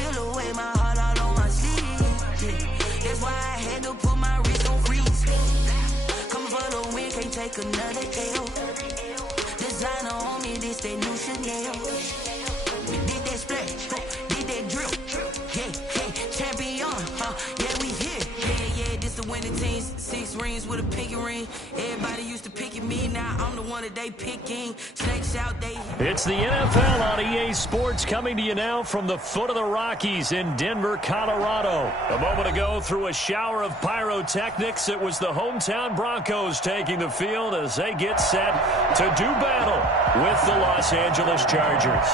feel the way, my heart all on my sleeve. That's why I had to put my wrist on freeze. Coming for the win, can't take another L. Designer on me, this that new Chanel. Did that splash, did that drip. Yeah, champion, yeah, we here. Yeah, this the winning team. 6 rings with a pinky ring. Everybody used to picking me, now I'm the one that they picking. Snakes out, they... It's the NFL on EA Sports, coming to you now from the foot of the Rockies in Denver, Colorado. A moment ago, through a shower of pyrotechnics, it was the hometown Broncos taking the field as they get set to do battle with the Los Angeles Chargers.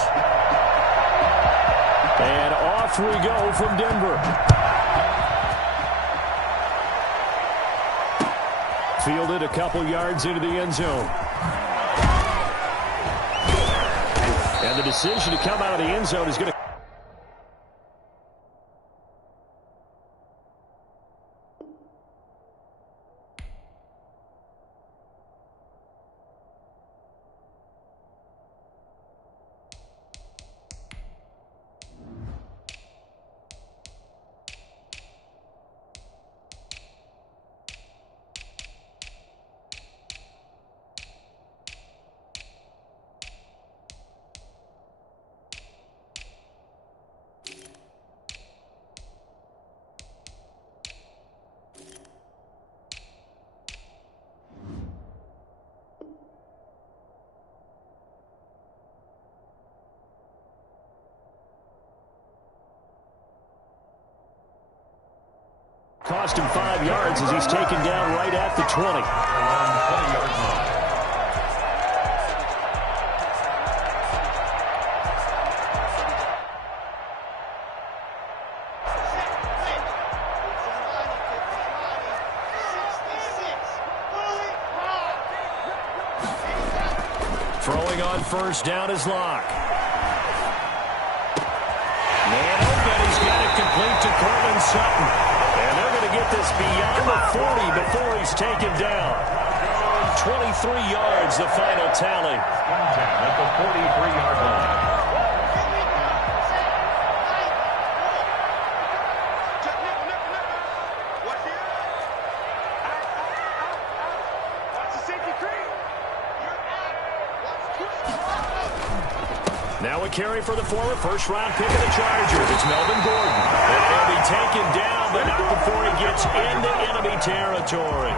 And off we go from Denver. Fielded a couple yards into the end zone. And the decision to come out of the end zone is going to... Cost him 5 yards as he's taken down right at the 20. Throwing on first down is Locke. Man open, he's got it complete to Cortland Sutton. And they're going to get this beyond the 40 before he's taken down. 23 yards, the final tally. At the 43-yard line. Now a carry for the former first-round pick of the Chargers. It's Melvin Gordon. And he'll be taken down, but not before he gets into enemy territory.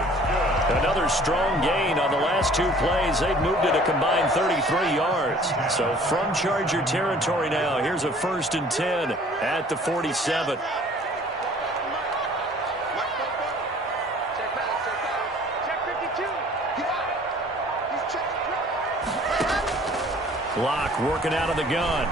Another strong gain on the last 2 plays. They've moved it a combined 33 yards. So from Charger territory now, here's a 1st and 10 at the 47. Locke working out of the gun.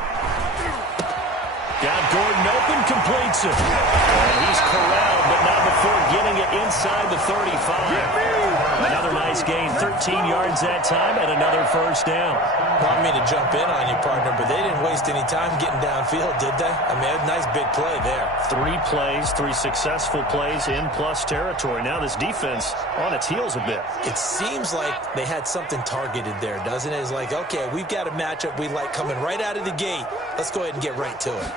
Got Gordon open, completes it. And he's corralled, but not before getting it inside the 35. Another nice gain, 13 yards that time, and another first down. Want me to jump in on you, partner, but they didn't waste any time getting downfield, did they? I mean, a nice big play there. 3 plays, 3 successful plays in plus territory. Now this defense on its heels a bit. It seems like they had something targeted there, doesn't it? It's like, okay, we've got a matchup we like coming right out of the gate. Let's go ahead and get right to it.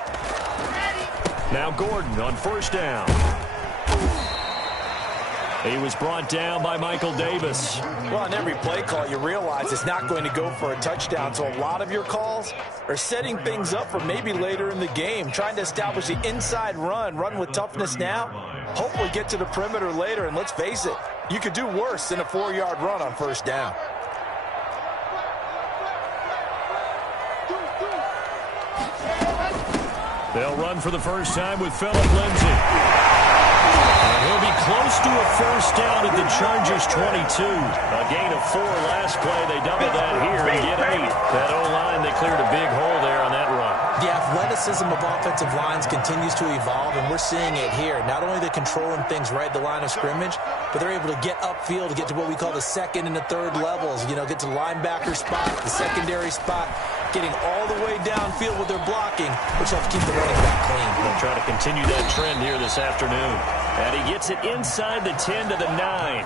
Now Gordon on first down. He was brought down by Michael Davis. Well, on every play call, you realize it's not going to go for a touchdown. So a lot of your calls are setting things up for maybe later in the game, trying to establish the inside run with toughness now, hopefully get to the perimeter later. And let's face it, you could do worse than a 4-yard run on first down. They'll run for the first time with Phillip Lindsay. And he'll be close to a first down at the Chargers 22. A gain of 4 last play. They double that here and get 8. That O-line, they cleared a big hole there on that run. The athleticism of offensive lines continues to evolve, and we're seeing it here. Not only are they controlling things right at the line of scrimmage, but they're able to get upfield to get to what we call the second and the third levels. You know, get to the linebacker spot, the secondary spot, getting all the way downfield with their blocking, which helps keep the running back clean. They'll try to continue that trend here this afternoon. And he gets it inside the 10 to the 9.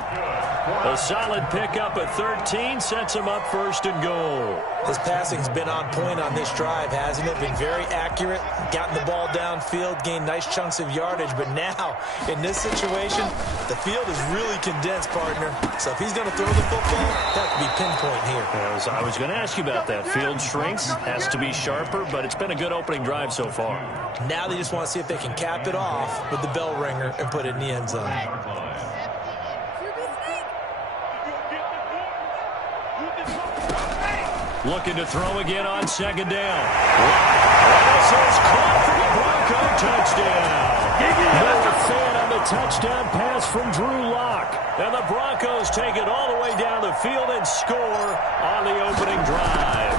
A solid pickup of 13 sets him up first and goal. His passing's been on point on this drive, hasn't it? Been very accurate, gotten the ball downfield, gained nice chunks of yardage. But now, in this situation, the field is really condensed, partner. So if he's going to throw the football, that could be pinpoint here. I was going to ask you about that. Field shrinks, has to be sharper, but it's been a good opening drive so far. Now they just want to see if they can cap it off with the bell ringer and put it in the end zone. Looking to throw again on second down. This is caught for the Bronco touchdown. No fan on the touchdown pass from Drew Lock. And the Broncos take it all the way down the field and score on the opening drive.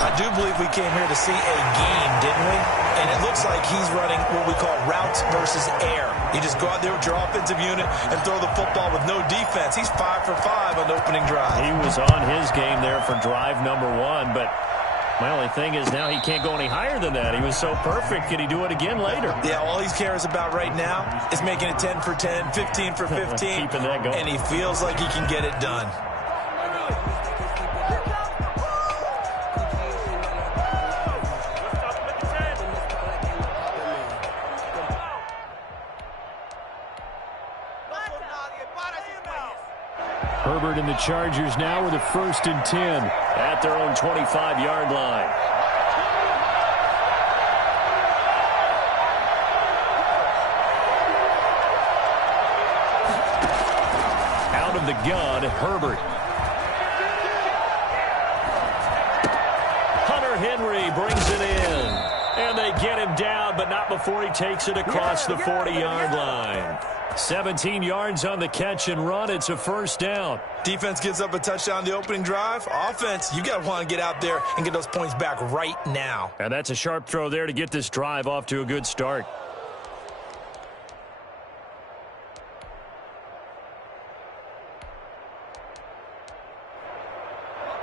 I do believe we came here to see a game, didn't we? And it looks like he's running what we call routes versus air. You just go out there with your offensive unit and throw the football with no defense. He's 5 for 5 on the opening drive. He was on his game there for drive number 1, but my only thing is now he can't go any higher than that. He was so perfect. Can he do it again later? Yeah, all he cares about right now is making it 10 for 10, 15 for 15. Keeping that going. And he feels like he can get it done. Herbert and the Chargers now with a 1st and 10 at their own 25-yard line. Out of the gun, Herbert. Hunter Henry brings it in. And they get him down, but not before he takes it across the 40-yard line. 17 yards on the catch and run. It's a 1st down. Defense gives up a touchdown the opening drive. Offense, you got to want to get out there and get those points back right now. And that's a sharp throw there to get this drive off to a good start.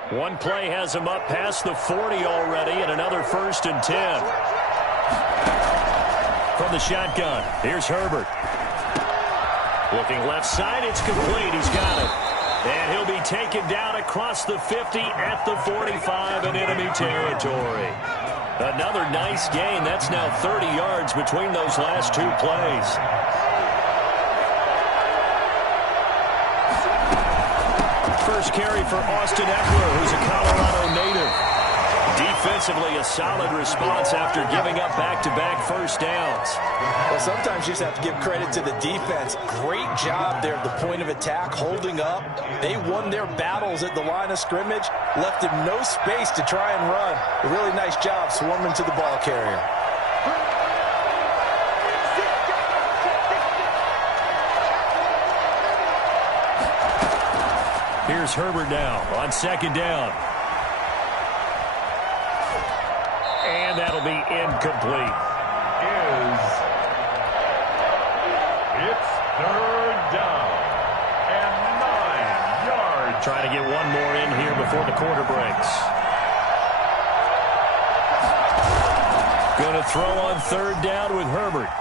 One play has him up past the 40 already, and another 1st and 10. From the shotgun, here's Herbert. Looking left side, it's complete. He's got it. And he'll be taken down across the 50 at the 45 in enemy territory. Another nice gain. That's now 30 yards between those last 2 plays. First carry for Austin Eckler, who's a Colorado native. Defensively, a solid response after giving up back-to-back 1st downs. Well, sometimes you just have to give credit to the defense. Great job there at the point of attack, holding up. They won their battles at the line of scrimmage, left him no space to try and run. A really nice job swarming to the ball carrier. Here's Herbert now on 2nd down. And that'll be incomplete. It's 3rd down and 9 yards. Trying to get one more in here before the quarter breaks. Going to throw on 3rd down with Herbert.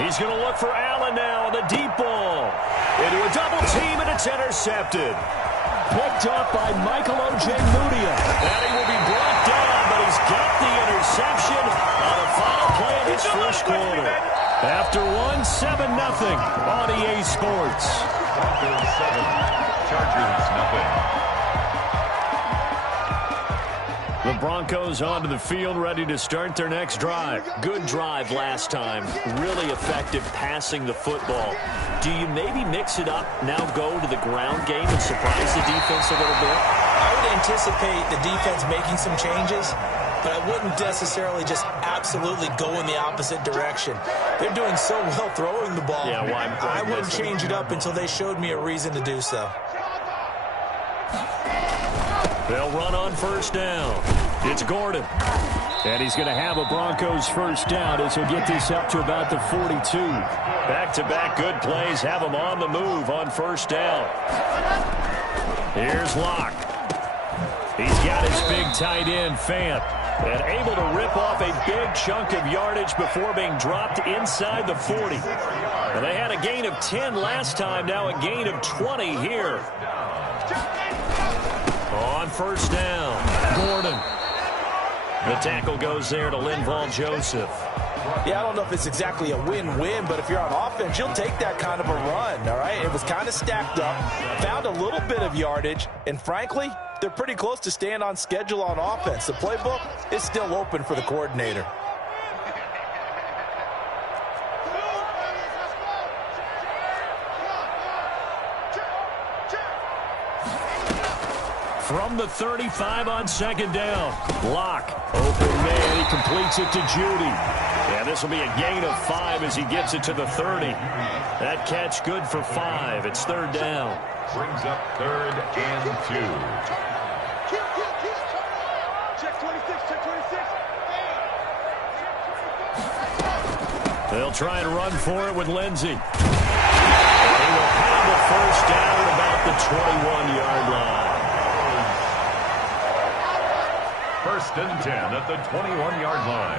He's going to look for Allen now on the deep ball. Into a double team, and it's intercepted. Picked up by Michael O.J. Mudia. And he will be brought down, but he's got the interception on the final play of this 1st quarter. After 7-0 on EA Sports. Broncos 7, Chargers nothing. The Broncos onto the field, ready to start their next drive. Good drive last time. Really effective passing the football. Do you maybe mix it up, now go to the ground game and surprise the defense a little bit? I would anticipate the defense making some changes, but I wouldn't necessarily just absolutely go in the opposite direction. They're doing so well throwing the ball. Yeah, well, I wouldn't change it up until they showed me a reason to do so. They'll run on 1st down. It's Gordon. And he's going to have a Broncos 1st down as he'll get this up to about the 42. Back-to-back good plays have him on the move on 1st down. Here's Locke. He's got his big tight end, Fant. And able to rip off a big chunk of yardage before being dropped inside the 40. And they had a gain of 10 last time, now a gain of 20 here. On first down, Gordon. The tackle goes there to Linval Joseph. Yeah, I don't know if it's exactly a win-win, but if you're on offense, you'll take that kind of a run, all right? It was kind of stacked up, found a little bit of yardage, and frankly, they're pretty close to staying on schedule on offense. The playbook is still open for the coordinator. From the 35 on second down. Lock. Open man. He completes it to Judy. Yeah, this will be a gain of 5 as he gets it to the 30. That catch good for 5. It's third down. Brings up 3rd and 2. Check 26, check 26. They'll try and run for it with Lindsey. They will have the first down at about the 21-yard line. 1st and 10 at the 21-yard line.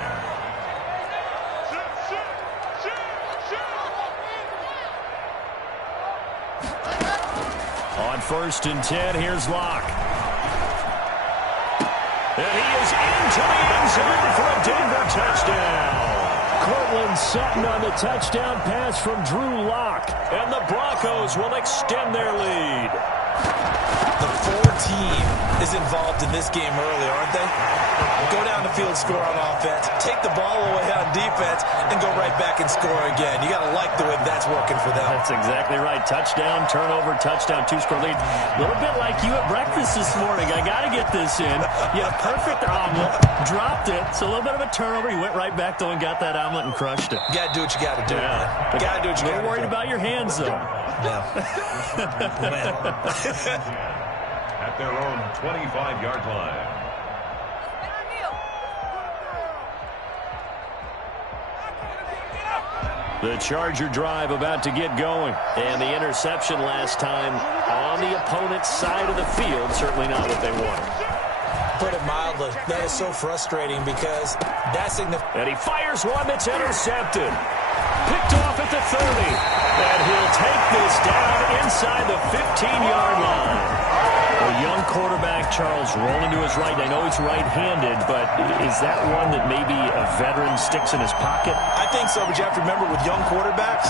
On 1st and 10, here's Locke. And he is into the end zone for a Denver touchdown. Cortland Sutton on the touchdown pass from Drew Lock. And the Broncos will extend their lead. The 4-team is involved in this game early, aren't they? Go down the field, score on offense, take the ball away on defense, and go right back and score again. You got to like the way that's working for them. That's exactly right. Touchdown, turnover, touchdown, 2-score lead. A little bit like you at breakfast this morning. I got to get this in. Yeah, perfect omelet. Dropped it. So a little bit of a turnover. You went right back, though, and got that omelet and crushed it. You got to do what you got to do, man. You got to do what you got to do. You're worried about your hands, though. Yeah. Man. At their own 25-yard line. The Charger drive about to get going. And the interception last time on the opponent's side of the field. Certainly not what they wanted. Put it mildly, that is so frustrating because that's significant. And he fires one that's intercepted. Picked off at the 30. And he'll take this down inside the 15-yard line. A young quarterback, Charles, rolling to his right. I know he's right-handed, but is that one that maybe a veteran sticks in his pocket? I think so, but you have to remember with young quarterbacks,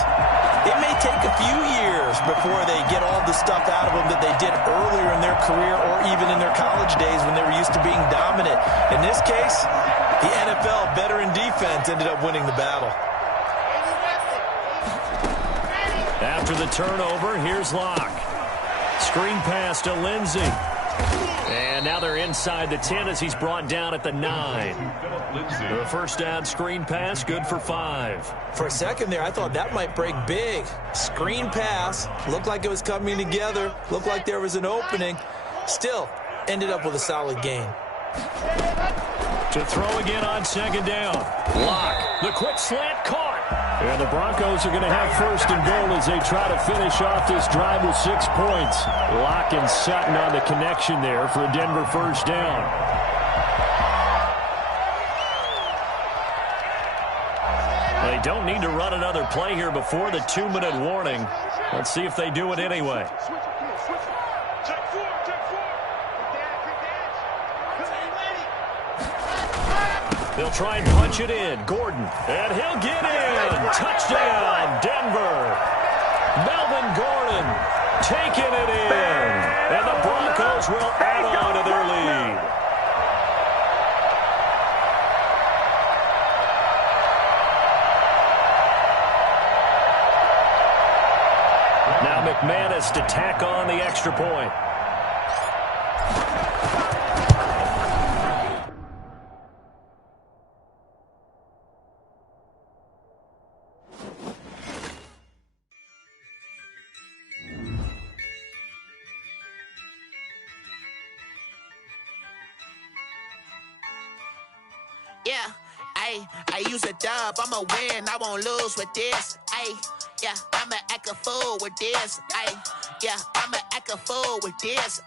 it may take a few years before they get all the stuff out of them that they did earlier in their career or even in their college days when they were used to being dominant. In this case, the NFL veteran defense ended up winning the battle. After the turnover, here's Locke. Screen pass to Lindsey. And now they're inside the 10 as he's brought down at the 9. The first down screen pass, good for 5. For a second there, I thought that might break big. Screen pass, looked like it was coming together, looked like there was an opening. Still, ended up with a solid gain. To throw again on second down. Lock, the quick slant caught. And the Broncos are going to have first and goal as they try to finish off this drive with 6 points. Lock and Sutton on the connection there for a Denver first down. They don't need to run another play here before the 2-minute warning. Let's see if they do it anyway. They'll try and punch it in. Gordon. And he'll get in. Touchdown, Denver. Melvin Gordon taking it in. And the Broncos will add on to their lead. Now McManus to tack on the extra point. Yeah, I use a dub, I'ma win, I won't lose with this. Yeah, I'ma act a fool with this. Yeah, I'ma act a fool with this.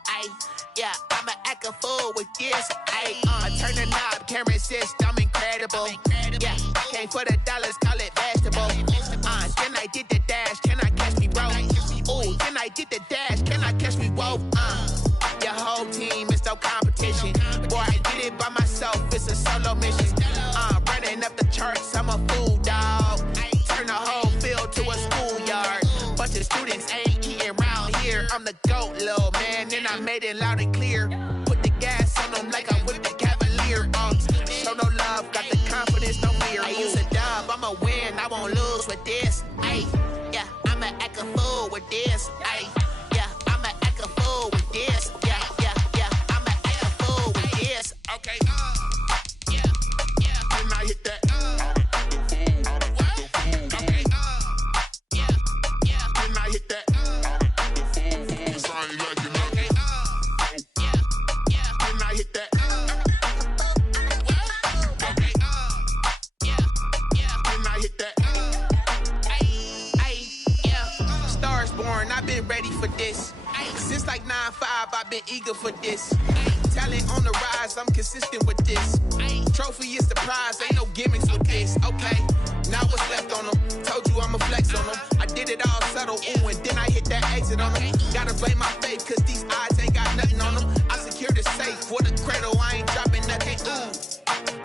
yeah, I'ma act a fool with this. I turn the knob, camera assist, I'm incredible. Yeah, came for the dollars, call it vegetable. Then I did the dash, can I catch me, bro? Ooh, then I did the dash, can I catch me, whoa? Your whole team is no competition. Boy, I did it by myself, it's a solo mission. Running up the charts, I'm a fool, dog. Turn the whole field to a schoolyard. Bunch of students ain't eating round here. I'm the GOAT, little man, and I made it loud and clear. Put the gas on them like I'm with the Cavalier. Show no love, got the confidence, no fear. I use a dub, I'ma win, I won't lose with this. Yeah, I'ma act a fool with this. Yeah, I'ma act a fool with this. Yeah, I'ma act a fool with this. Okay, yeah, and I hit that. Okay, yeah, and I hit that. Sorry, like you know. Okay, yeah, and I hit that. Okay, yeah, and I hit that. Yeah, stars born, I've been ready for this. Since like 9-5, I've been eager for this. Talent on the rise, I'm consistent with this. Trophy is the prize, ain't no gimmicks with this. Okay, now what's left on them? Told you I'ma flex on them. I did it all subtle, ooh, and then I hit that exit on them. Gotta blame my faith, cause these odds ain't got nothing on them. I secured the safe for the cradle, I ain't dropping nothing, ooh.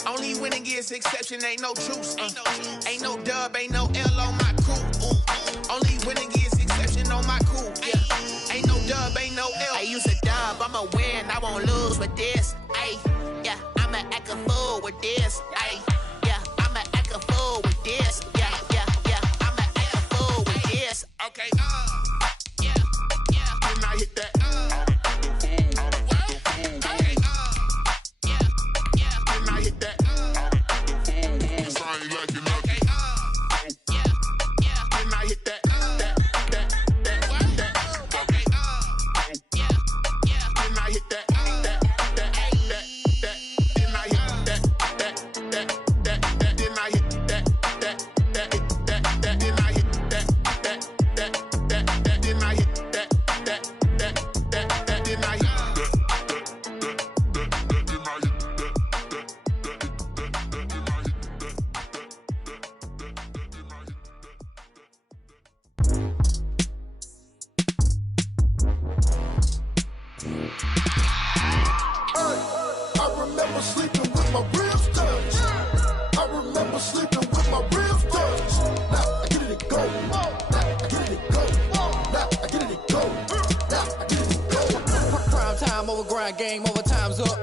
Only winning is exception, ain't no truce. Ain't no dub, ain't no L on my crew, ooh. Only winning is exception on my crew, yeah. Ain't no dub, ain't no L. I use a dub, I'ma win, I won't lose with this. Yeah, I'ma act a fool with this. Yeah, I'ma act a fool with this. Yeah, I'ma act a fool with this. Okay, yeah, and I hit that. Okay, yeah, and I hit that. Sorry, like you know. Okay, yeah, and I hit that. Game over, time's up.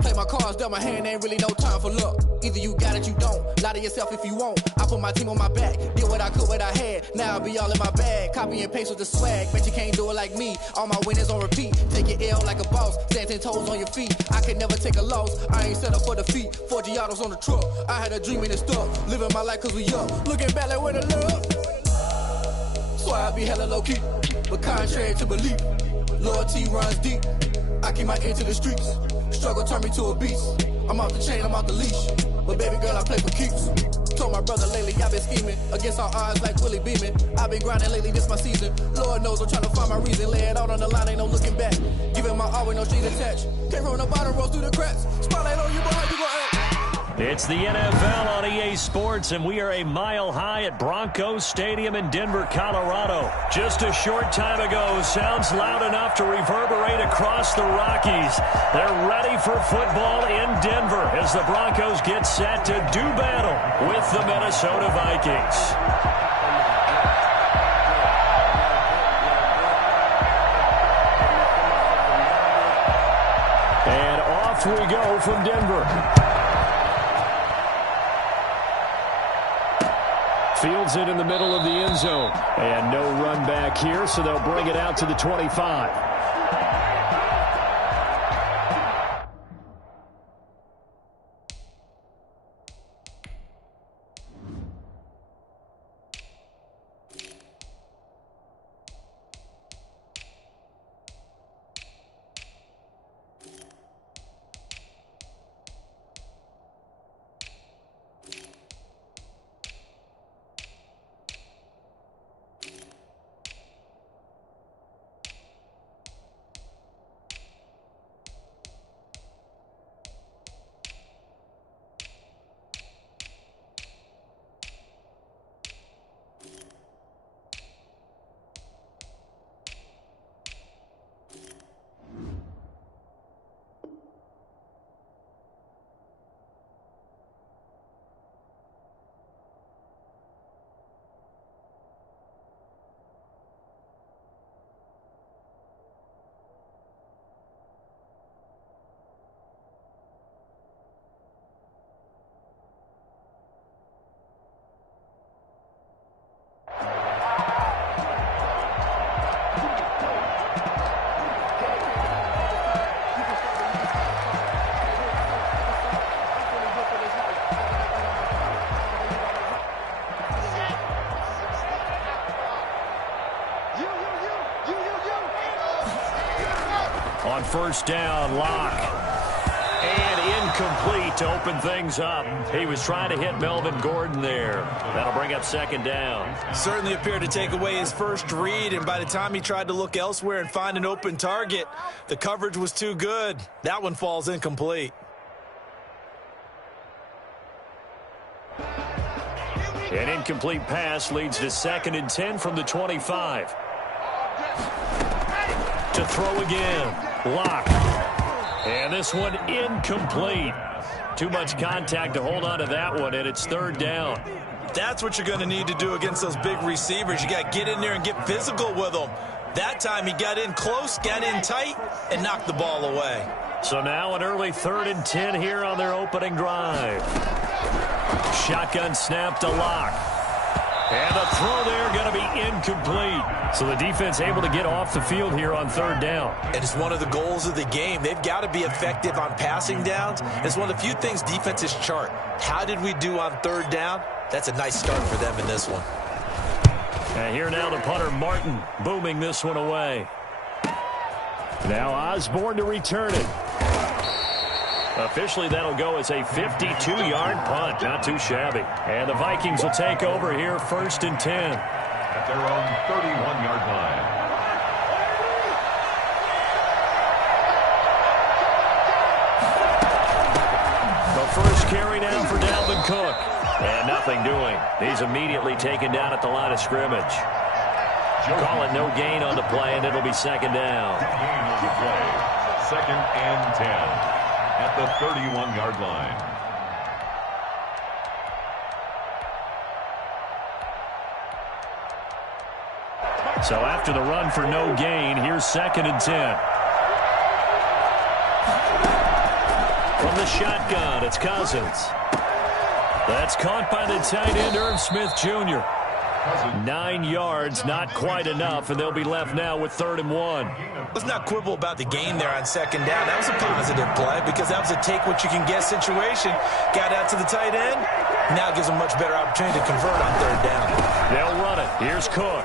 Play my cards, dealt my hand, ain't really no time for luck. Either you got it, you don't. Lie to yourself if you won't. I put my team on my back, did what I could, what I had. Now I'll be all in my bag. Copy and paste with the swag. Bet you can't do it like me. All my winners on repeat. Take your L like a boss. Stand 10 toes on your feet. I can never take a loss. I ain't set up for defeat. 4 Giottos on the truck. I had a dream and it's stuck. Living my life cause we up. Looking back like where the love. So I be hella low key. But contrary to belief, loyalty runs deep. I keep my ear to the streets. Struggle turned me to a beast. I'm off the chain, I'm off the leash. But baby girl, I play for keeps. Told my brother lately, I've been scheming. Against all odds like Willie Beeman. I've been grinding lately, this my season. Lord knows I'm trying to find my reason. Lay it out on the line, ain't no looking back. Giving my all with no strings attached. Came from the bottom, roll through the cracks. Spotlight on you, boy, how you gon' act? It's the NFL on EA Sports, and we are a mile high at Broncos Stadium in Denver, Colorado. Just a short time ago, sounds loud enough to reverberate across the Rockies. They're ready for football in Denver as the Broncos get set to do battle with the Minnesota Vikings. And off we go from Denver. Fields it in the middle of the end zone. And no run back here, so they'll bring it out to the 25. On first down, Locke. And incomplete to open things up. He was trying to hit Melvin Gordon there. That'll bring up second down. Certainly appeared to take away his first read, and by the time he tried to look elsewhere and find an open target, the coverage was too good. That one falls incomplete. An incomplete pass leads to 2nd and 10 from the 25. To throw again. Locke. And this one incomplete. Too much contact to hold on to that one, and it's 3rd down. That's what you're going to need to do against those big receivers. You got to get in there and get physical with them. That time he got in close, got in tight, and knocked the ball away. So now an early 3rd and 10 here on their opening drive. Shotgun snap to Locke. And the throw there going to be incomplete. So the defense able to get off the field here on 3rd down. And it's one of the goals of the game. They've got to be effective on passing downs. It's one of the few things defenses chart. How did we do on 3rd down? That's a nice start for them in this one. And here now the punter Martin booming this one away. Now Osborne to return it. Officially, that'll go as a 52-yard punt. Not too shabby. And the Vikings will take over here 1st and 10. At their own 31-yard line. The first carry now for Dalvin Cook. And nothing doing. He's immediately taken down at the line of scrimmage. Call it no gain on the play, and it'll be 2nd down. Gain on the play. 2nd and 10. At the 31-yard line. So after the run for no gain, here's 2nd and 10. From the shotgun, it's Cousins. That's caught by the tight end, Irv Smith Jr. 9 yards, not quite enough, and they'll be left now with 3rd and 1. Let's not quibble about the gain there on 2nd down. That was a positive play because that was a take-what-you-can-get situation. Got out to the tight end. Now gives them much better opportunity to convert on 3rd down. They'll run it. Here's Cook.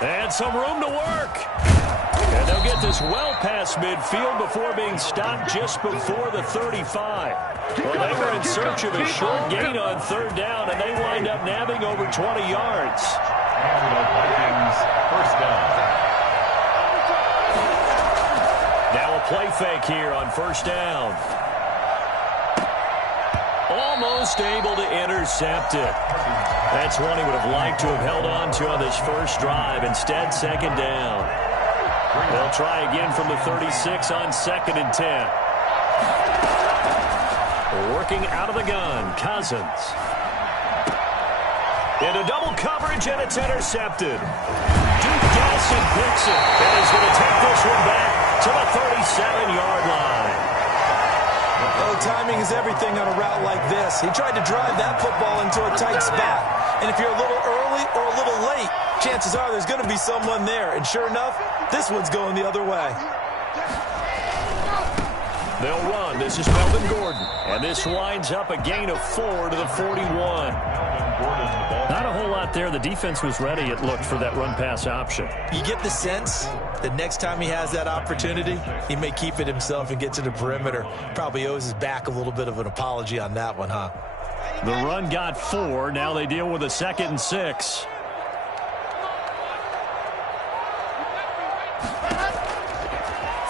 And some room to work. And they'll get this well past midfield before being stopped just before the 35. Well, they were in search of a short gain on 3rd down, and they wind up nabbing over 20 yards. And the Vikings 1st down. Now a play fake here on 1st down. Almost able to intercept it. That's one he would have liked to have held on to on this first drive. Instead, 2nd down. They'll try again from the 36 on 2nd and 10. Working out of the gun, Cousins. Into double coverage, and it's intercepted. Duke Dawson picks it, and he's going to take this one back to the 37-yard line. Oh, timing is everything on a route like this. He tried to drive that football into a tight spot. And if you're a little early or a little late, chances are there's going to be someone there. And sure enough, this one's going the other way. They'll run. This is Melvin Gordon. And this winds up a gain of 4 to the 41. Not a whole lot there. The defense was ready, it looked, for that run-pass option. You get the sense that next time he has that opportunity, he may keep it himself and get to the perimeter. Probably owes his back a little bit of an apology on that one, huh? The run got 4. Now they deal with a 2nd and 6.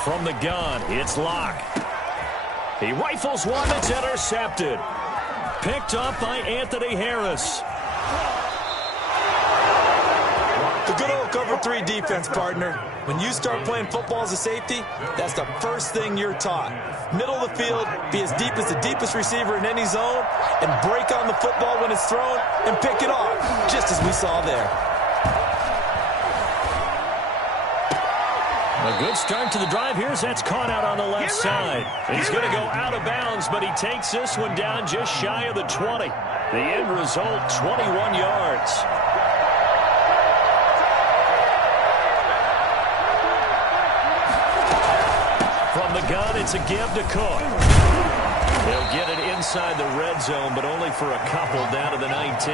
From the gun, it's Locke. He rifles one that's intercepted. Picked up by Anthony Harris. The good old cover 3 defense, partner. When you start playing football as a safety, that's the first thing you're taught. Middle of the field, be as deep as the deepest receiver in any zone, and break on the football when it's thrown and pick it off, just as we saw there. A good start to the drive. Here's that's caught out on the left side. He's going to go out of bounds, but he takes this one down just shy of the 20. The end result, 21 yards. From the gun, it's a give to Cook. He'll get it inside the red zone, but only for a couple down to the 19.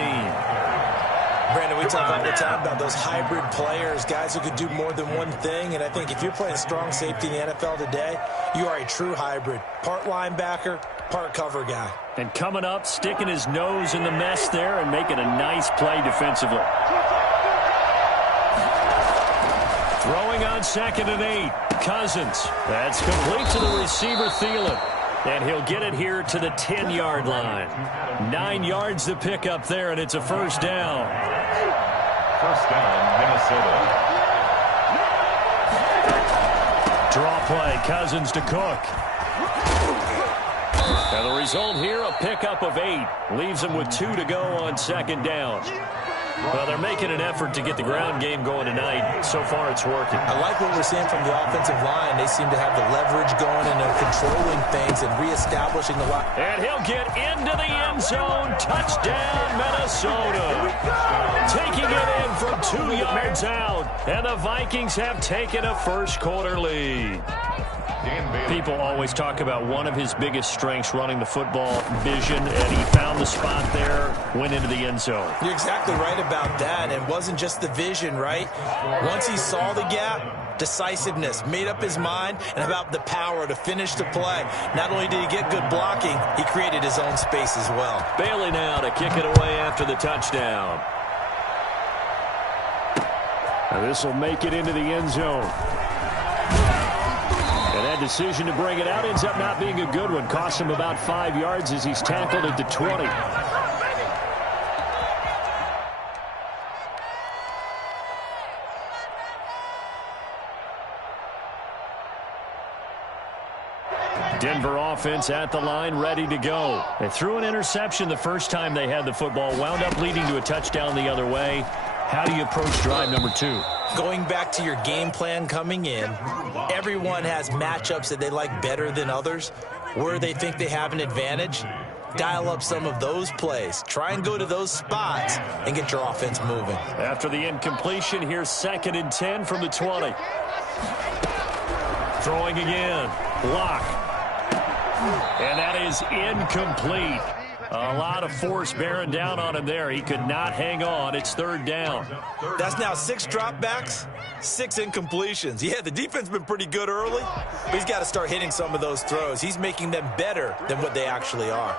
Brandon, we talk all the time about those hybrid players, guys who could do more than one thing. And I think if you're playing strong safety in the NFL today, you are a true hybrid. Part linebacker, part cover guy. And coming up, sticking his nose in the mess there and making a nice play defensively. Throwing on 2nd and 8. Cousins. That's complete to the receiver, Thielen. And he'll get it here to the 10-yard line. 9 yards to pick up there, and it's a first down. First down, Minnesota. Draw play, Cousins to Cook. And the result here, a pickup of 8. Leaves them with 2 to go on 2nd down. Well, they're making an effort to get the ground game going tonight. So far, it's working. I like what we're seeing from the offensive line. They seem to have the leverage going, and they're controlling things and reestablishing the line. And he'll get into the end zone. Touchdown, Minnesota. Taking it in from 2 yards out. And the Vikings have taken a first-quarter lead. People always talk about one of his biggest strengths running the football, vision, and he found the spot there, went into the end zone. You're exactly right about that, and it wasn't just the vision, right? Once he saw the gap, decisiveness, made up his mind, and about the power to finish the play. Not only did he get good blocking, he created his own space as well. Bailey now to kick it away after the touchdown. Now this will make it into the end zone. And that decision to bring it out ends up not being a good one. Cost him about 5 yards as he's tackled at the 20. Denver offense at the line, ready to go. They threw an interception the first time they had the football, wound up leading to a touchdown the other way. How do you approach drive number 2? Going back to your game plan coming in, everyone has matchups that they like better than others. Where they think they have an advantage, dial up some of those plays. Try and go to those spots and get your offense moving. After the incompletion, here's 2nd and 10 from the 20. Throwing again. Lock. And that is incomplete. A lot of force bearing down on him there. He could not hang on. It's 3rd down. That's now 6 dropbacks, 6 incompletions. Yeah, the defense has been pretty good early, but he's got to start hitting some of those throws. He's making them better than what they actually are.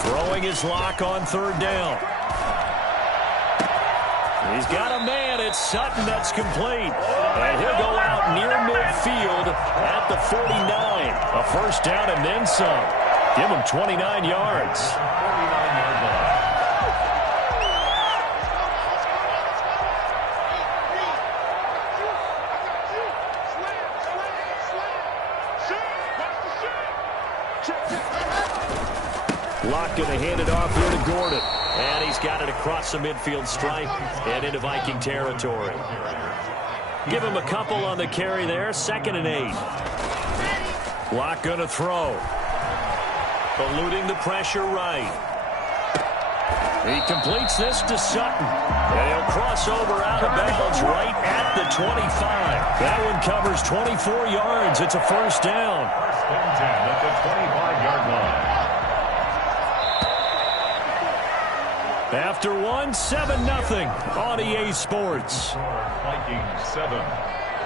Throwing his lock on 3rd down. He's got a man. It's Sutton. That's complete. And he'll go out near midfield at the 49. A first down and then some. Give him 29 yards. 49-yard line. Locke going to hand it off here to Gordon. And he's got it across the midfield stripe and into Viking territory. Give him a couple on the carry there. 2nd and 8. Locke going to throw. Eluding the pressure right. He completes this to Sutton. And he'll cross over out of bounds right at the 25. That one covers 24 yards. It's a first down. 1st and 10 at the 25-yard line. After 7-0 on EA Sports. Vikings 7,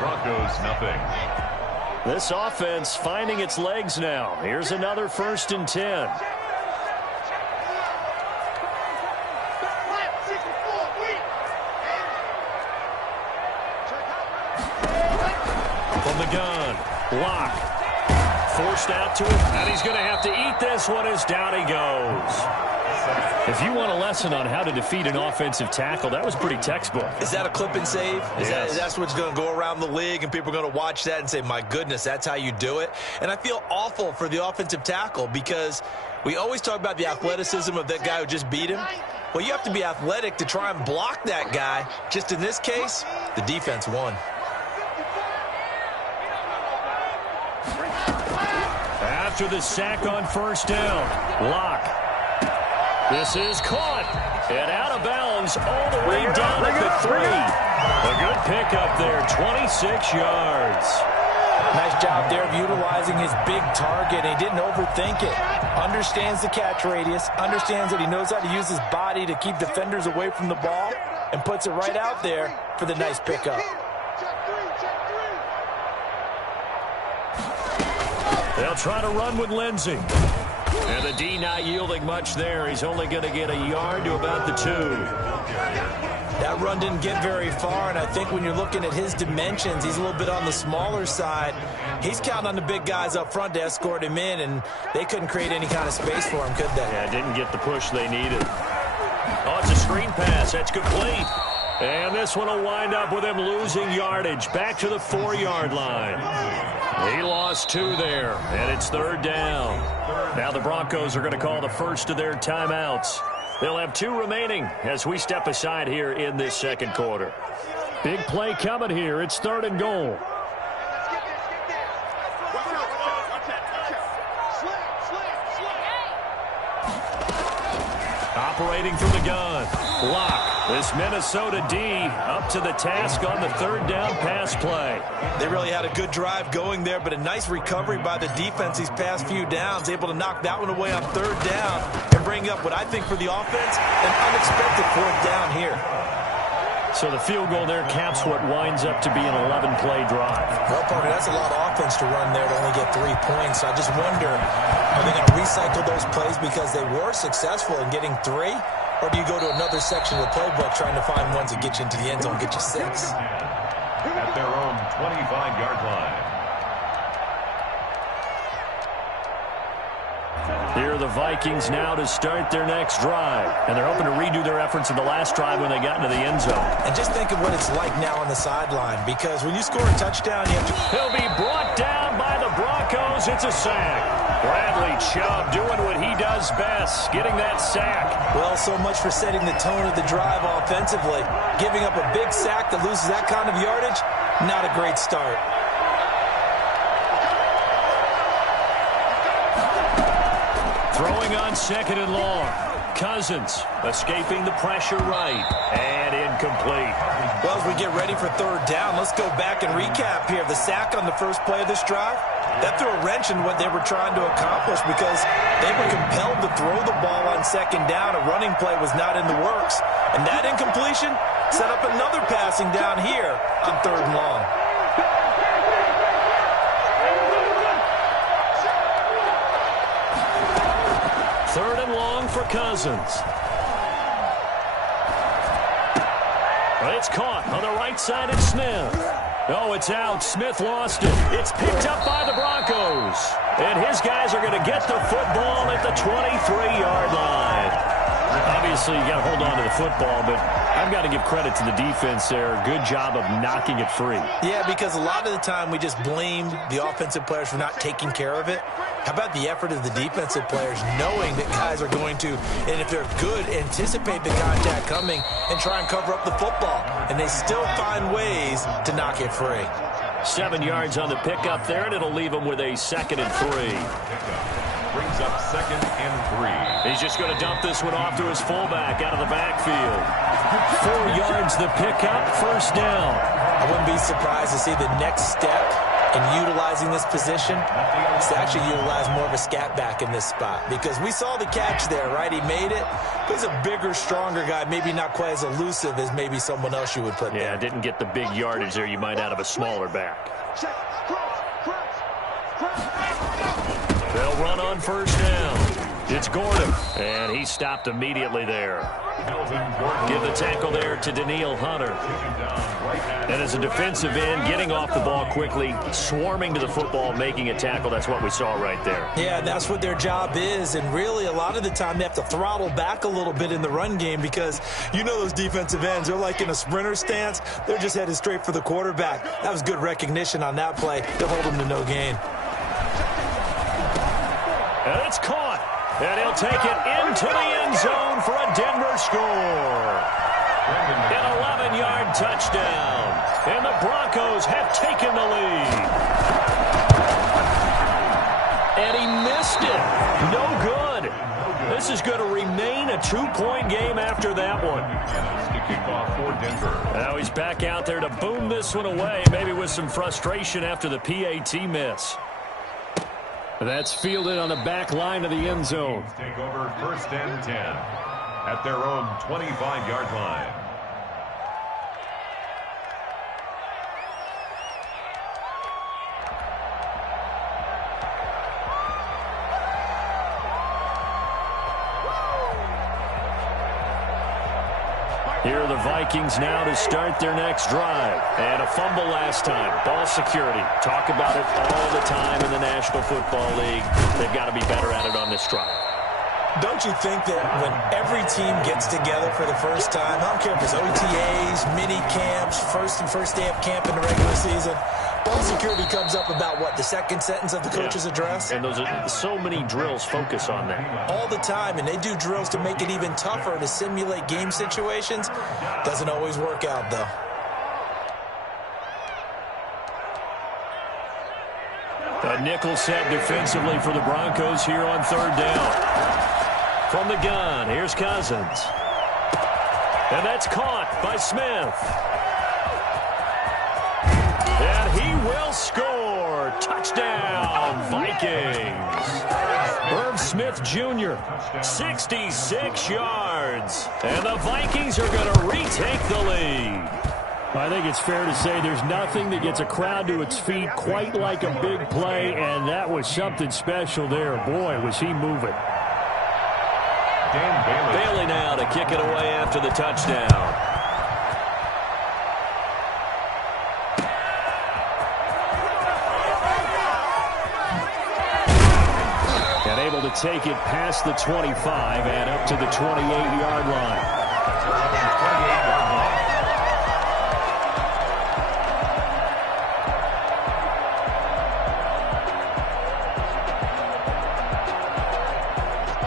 Broncos nothing. This offense finding its legs now. Here's another 1st and 10. From the gun, Locke. Forced out to him, and he's going to have to eat this one as down he goes. If you want a lesson on how to defeat an offensive tackle, that was pretty textbook. Is that a clip and save? Yes. That's what's going to go around the league, and people are going to watch that and say, my goodness, that's how you do it? And I feel awful for the offensive tackle because we always talk about the athleticism of that guy who just beat him. Well, you have to be athletic to try and block that guy. Just in this case, the defense won. After the sack on 1st down, Locke. This is caught and out of bounds all the way down at the 3. A good pickup there, 26 yards. Nice job there of utilizing his big target. He didn't overthink it. Understands the catch radius, understands that he knows how to use his body to keep defenders away from the ball, and puts it right out there for the nice pickup. They'll try to run with Lindsey. And the D not yielding much there. He's only going to get a yard to about the 2. That run didn't get very far, and I think when you're looking at his dimensions, he's a little bit on the smaller side. He's counting on the big guys up front to escort him in, and they couldn't create any kind of space for him, could they? Yeah, didn't get the push they needed. Oh, it's a screen pass. That's complete. And this one will wind up with him losing yardage. Back to the 4-yard line. He lost 2 there, and it's 3rd down. Now the Broncos are going to call the first of their timeouts. They'll have 2 remaining as we step aside here in this second quarter. Big play coming here. It's 3rd and goal. Operating from the gun. Block. This Minnesota D up to the task on the 3rd down pass play. They really had a good drive going there, but a nice recovery by the defense these past few downs, able to knock that one away on 3rd down and bring up what I think for the offense, an unexpected 4th down here. So the field goal there caps what winds up to be an 11-play drive. Well, partner, that's a lot of offense to run there to only get 3 points. I just wonder, are they going to recycle those plays because they were successful in getting 3? Or do you go to another section of the playbook trying to find ones that get you into the end zone, get you 6? At their own 25-yard line. Here are the Vikings now to start their next drive. And they're hoping to redo their efforts in the last drive when they got into the end zone. And just think of what it's like now on the sideline, because when you score a touchdown, you have to... He'll be brought down by the Broncos. It's a sack. Bradley Chubb doing what he does best, getting that sack. Well, so much for setting the tone of the drive offensively. Giving up a big sack that loses that kind of yardage, not a great start. Throwing on 2nd and long. Cousins escaping the pressure right. And incomplete. Well, as we get ready for 3rd down, let's go back and recap here. The sack on the first play of this drive, that threw a wrench in what they were trying to accomplish because they were compelled to throw the ball on 2nd down. A running play was not in the works. And that incompletion set up another passing down here on 3rd and long. Third and long for Cousins. But it's caught on the right side of Smith. Oh, it's out. Smith lost it. It's picked up by the Broncos. And his guys are going to get the football at the 23-yard line. Obviously, you got to hold on to the football, but I've got to give credit to the defense there. Good job of knocking it free. Yeah, because a lot of the time we just blame the offensive players for not taking care of it. How about the effort of the defensive players knowing that guys are going to, and if they're good, anticipate the contact coming and try and cover up the football. And they still find ways to knock it free. 7 yards on the pickup there, and it'll leave them with a 2nd and 3. Brings up 2nd and 3. He's just going to dump this one off to his fullback out of the backfield. 4 yards the pickup, 1st down. I wouldn't be surprised to see the next step in utilizing this position is to actually utilize more of a scat back in this spot, because we saw the catch there, right? He made it, but he's a bigger, stronger guy, maybe not quite as elusive as maybe someone else you would put there. Yeah, didn't get the big yardage there you might out of a smaller back. They'll run on 1st down. It's Gordon, and he stopped immediately there. Give the tackle there to Daniil Hunter. And as a defensive end, getting off the ball quickly, swarming to the football, making a tackle, that's what we saw right there. Yeah, that's what their job is, and really a lot of the time they have to throttle back a little bit in the run game because you know those defensive ends, they're like in a sprinter stance. They're just headed straight for the quarterback. That was good recognition on that play to hold them to no gain. And it's caught. And he'll take it into the end zone for a Denver score. An 11-yard touchdown. And the Broncos have taken the lead. And he missed it. No good. This is going to remain a 2-point game after that one. And it's the kickoff for Denver. Now he's back out there to boom this one away, maybe with some frustration after the PAT miss. That's fielded on the back line of the end zone. Take over 1st and 10 at their own 25-yard line. Here are the Vikings now to start their next drive. And a fumble last time. Ball security. Talk about it all the time in the National Football League. They've got to be better at it on this drive. Don't you think that when every team gets together for the first time, I don't care if it's OTAs, mini camps, first day of camp in the regular season, ball security comes up about what, the second sentence of the coach's address? And those are so many drills focus on that. All the time, and they do drills to make it even tougher to simulate game situations. Doesn't always work out, though. A nickel set defensively for the Broncos here on 3rd down. From the gun, here's Cousins. And that's caught by Smith. And he will score. Touchdown, Vikings. Irv Smith Jr., 66 yards. And the Vikings are going to retake the lead. I think it's fair to say there's nothing that gets a crowd to its feet quite like a big play, and that was something special there. Boy, was he moving. Bailey now to kick it away after the touchdown. And able to take it past the 25 and up to the 28-yard line.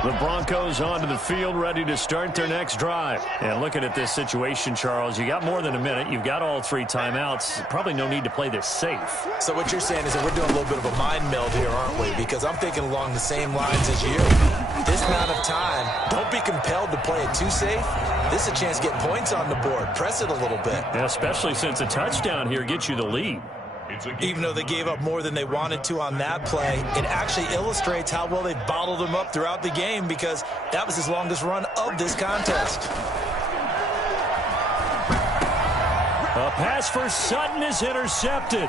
The Broncos onto the field, ready to start their next drive. And looking at this situation, Charles, you got more than a minute. You've got all 3 timeouts. Probably no need to play this safe. So what you're saying is that we're doing a little bit of a mind meld here, aren't we? Because I'm thinking along the same lines as you. This amount of time, don't be compelled to play it too safe. This is a chance to get points on the board. Press it a little bit. Yeah, especially since a touchdown here gets you the lead. Even though they gave up more than they wanted to on that play, it actually illustrates how well they bottled them up throughout the game, because that was his longest run of this contest. A pass for Sutton is intercepted.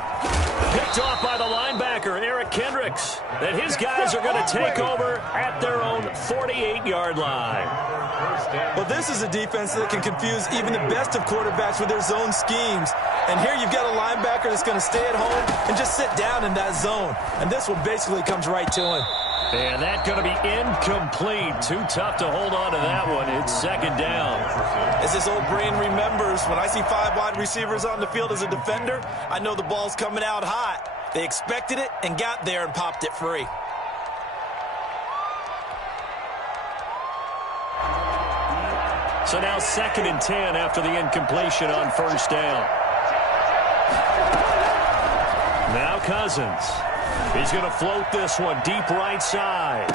Picked off by the linebacker, Eric Kendricks. And his guys are going to take over at their own 48-yard line. Well, this is a defense that can confuse even the best of quarterbacks with their zone schemes. And here you've got a linebacker that's going to stay at home and just sit down in that zone. And this one basically comes right to him. And that's going to be incomplete. Too tough to hold on to that one. It's 2nd down. As this old brain remembers, when I see 5 wide receivers on the field as a defender, I know the ball's coming out hot. They expected it and got there and popped it free. So now 2nd and 10 after the incompletion on 1st down. Now Cousins. He's going to float this one deep right side.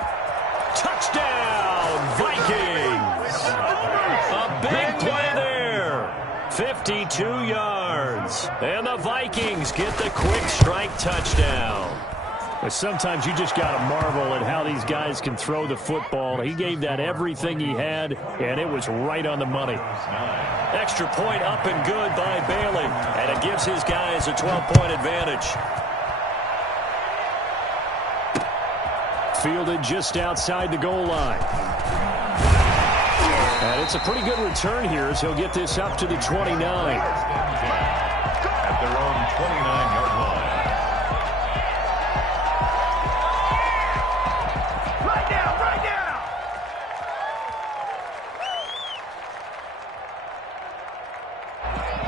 Touchdown, Vikings! A big play there. 52 yards. And the Vikings get the quick strike touchdown. But sometimes you just got to marvel at how these guys can throw the football. He gave that everything he had, and it was right on the money. Extra point up and good by Bailey. And it gives his guys a 12-point advantage. Fielded just outside the goal line. And it's a pretty good return here as he'll get this up to the 29. At their own 29-yard line. Right now!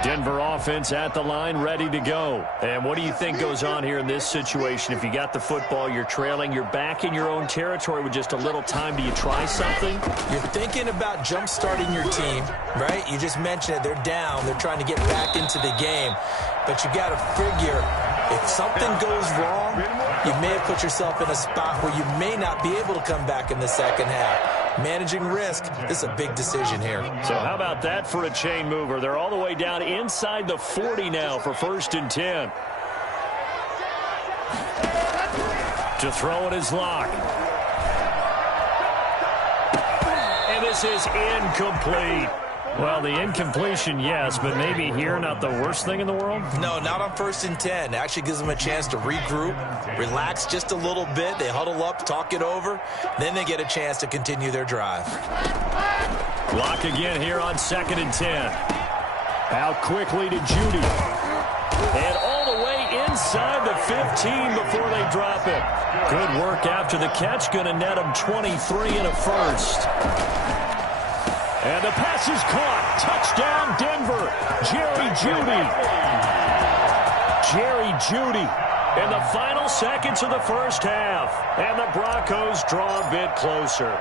Denver offense at the line, ready to go. And what do you think goes on here in this situation? If you got the football, you're trailing, you're back in your own territory with just a little time. Do you try something? You're thinking about jump-starting your team, right? You just mentioned it. They're down. They're trying to get back into the game. But you got to figure, if something goes wrong, you may have put yourself in a spot where you may not be able to come back in the second half. Managing risk. This is a big decision here. So how about that for a chain mover? They're all the way down inside the 40 now for 1st and 10. To throw it is Locke. And this is incomplete. Well, the incompletion, yes, but maybe here not the worst thing in the world? No, not on 1st and 10. It actually gives them a chance to regroup, relax just a little bit. They huddle up, talk it over. Then they get a chance to continue their drive. Locke again here on 2nd and 10. Out quickly to Judy. And all the way inside the 15 before they drop it. Good work after the catch. Going to net them 23 and a first. And the pass is caught. Touchdown, Denver. Jerry Jeudy. Jerry Jeudy in the final seconds of the first half. And the Broncos draw a bit closer.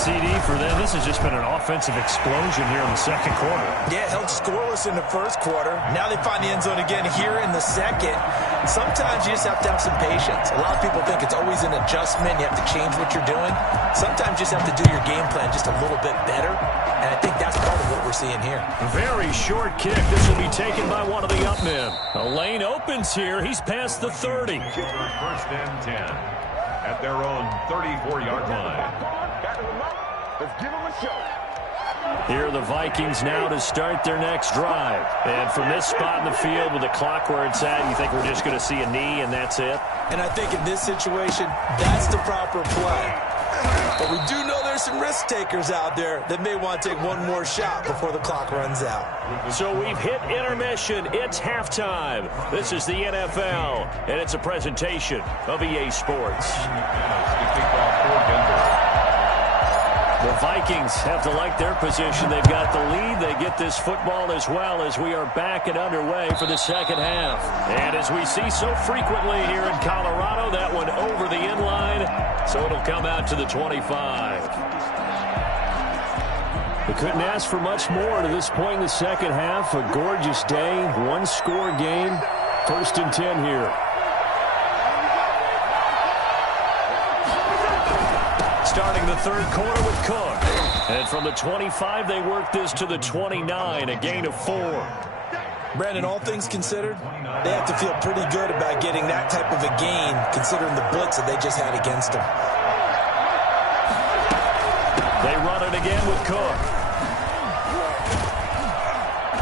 CD for them. This has just been an offensive explosion here in the second quarter. Yeah, held scoreless in the first quarter. Now they find the end zone again here in the second. Sometimes you just have to have some patience. A lot of people think it's always an adjustment. You have to change what you're doing. Sometimes you just have to do your game plan just a little bit better. And I think that's part of what we're seeing here. Very short kick. This will be taken by one of the up men. A lane opens here. He's past the 30. 1st and 10 at their own 34-yard line. Let's give them a show. Here are the Vikings now to start their next drive. And from this spot in the field with the clock where it's at, you think we're just going to see a knee and that's it? And I think in this situation, that's the proper play. But we do know there's some risk takers out there that may want to take one more shot before the clock runs out. So we've hit intermission. It's halftime. This is the NFL, and it's a presentation of EA Sports. The Vikings have to like their position. They've got the lead. They get this football as well as we are back and underway for the second half. And as we see so frequently here in Colorado, that one over the end line, so it'll come out to the 25. We couldn't ask for much more to this point in the second half. A gorgeous day, one-score game, 1st and 10 here. Starting the third quarter with Cook. And from the 25, they work this to the 29, a gain of 4. Brandon, all things considered, they have to feel pretty good about getting that type of a gain, considering the blitz that they just had against them. They run it again with Cook.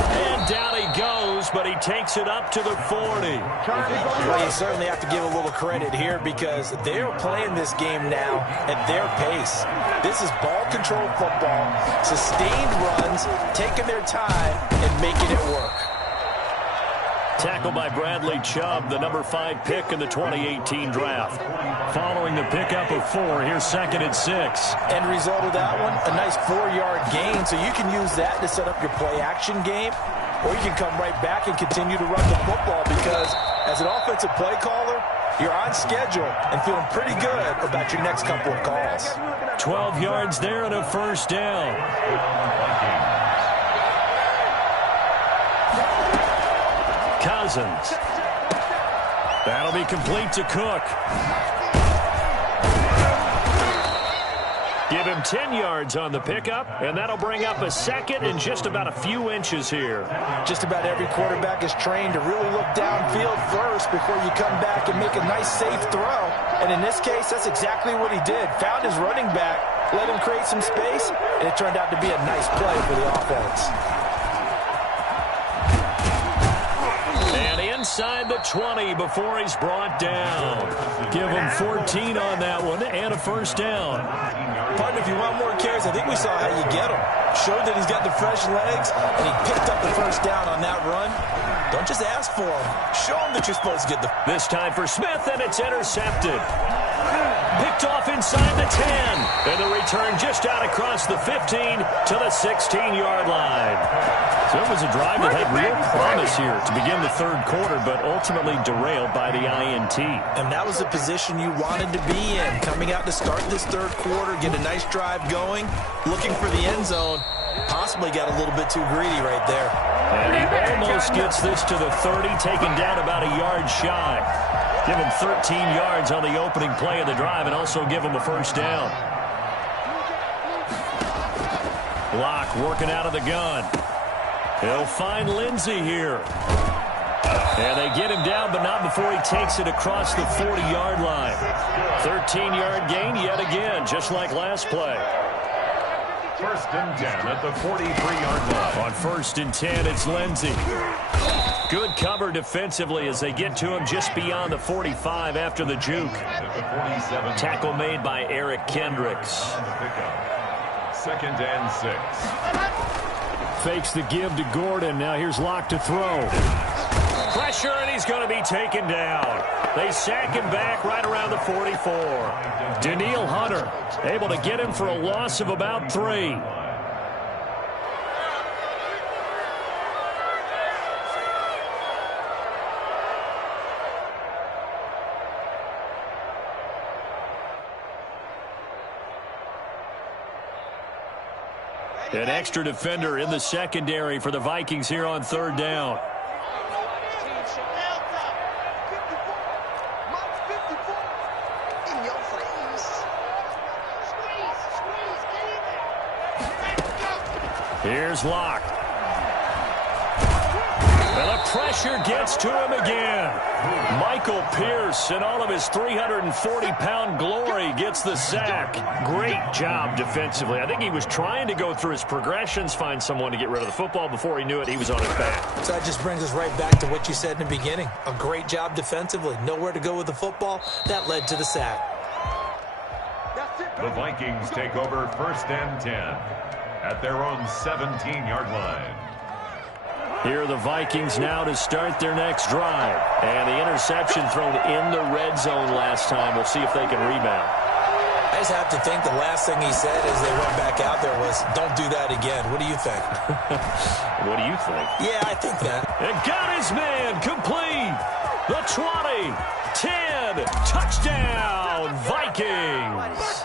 And down he goes, but he takes it up to the 40. Well, you certainly have to give a little credit here because they're playing this game now at their pace. This is ball control football, sustained runs, taking their time and making it work. Tackled by Bradley Chubb, the number 5 pick in the 2018 draft. Following the pickup of 4, here's 2nd and 6. End result of that one, a nice 4-yard gain, so you can use that to set up your play-action game, or you can come right back and continue to run the football because as an offensive play caller, you're on schedule and feeling pretty good about your next couple of calls. 12 yards there and a first down. Cousins. That'll be complete to Cook. Give him 10 yards on the pickup, and that'll bring up a second and just about a few inches here. Just about every quarterback is trained to really look downfield first before you come back and make a nice, safe throw. And in this case, that's exactly what he did. Found his running back, let him create some space, and it turned out to be a nice play for the offense. Inside the 20 before he's brought down. Give him 14 on that one and a first down. Partner, if you want more carries, I think we saw how you get him. Showed that he's got the fresh legs, and he picked up the first down on that run. Don't just ask for him. Show him that you're supposed to get the... This time for Smith, and it's intercepted. Picked off inside the 10. And the return just out across the 15 to the 16-yard line. So it was a drive that had real promise here to begin the third quarter, but ultimately derailed by the INT. And that was the position you wanted to be in. Coming out to start this third quarter, get a nice drive going, looking for the end zone. Possibly got a little bit too greedy right there. And he almost gets this to the 30, taken down about a yard shy. Give him 13 yards on the opening play of the drive and also give him a first down. Locke working out of the gun. He'll find Lindsey here. And they get him down, but not before he takes it across the 40-yard line. 13-yard gain yet again, just like last play. First and 10 at the 43-yard line. On first and 10, it's Lindsey. Good cover defensively as they get to him just beyond the 45 after the juke. Tackle made by Eric Kendricks. Second and 6. Fakes the give to Gordon. Now here's Locke to throw. Pressure, and he's going to be taken down. They sack him back right around the 44. Daniil Hunter able to get him for a loss of about 3. An extra defender in the secondary for the Vikings here on third down. Here's Locke. And the pressure gets to him again. Michael Pierce, in all of his 340-pound glory, gets the sack. Great job defensively. I think he was trying to go through his progressions, find someone to get rid of the football. Before he knew it, he was on his back. So that just brings us right back to what you said in the beginning. A great job defensively. Nowhere to go with the football. That led to the sack. The Vikings take over first and 10 at their own 17-yard line. Here are the Vikings now to start their next drive. And the interception thrown in the red zone last time. We'll see if they can rebound. I just have to think the last thing he said as they went back out there was, don't do that again. What do you think? What do you think? Yeah, I think that. And got his man complete. The 20, 10, touchdown, Vikings.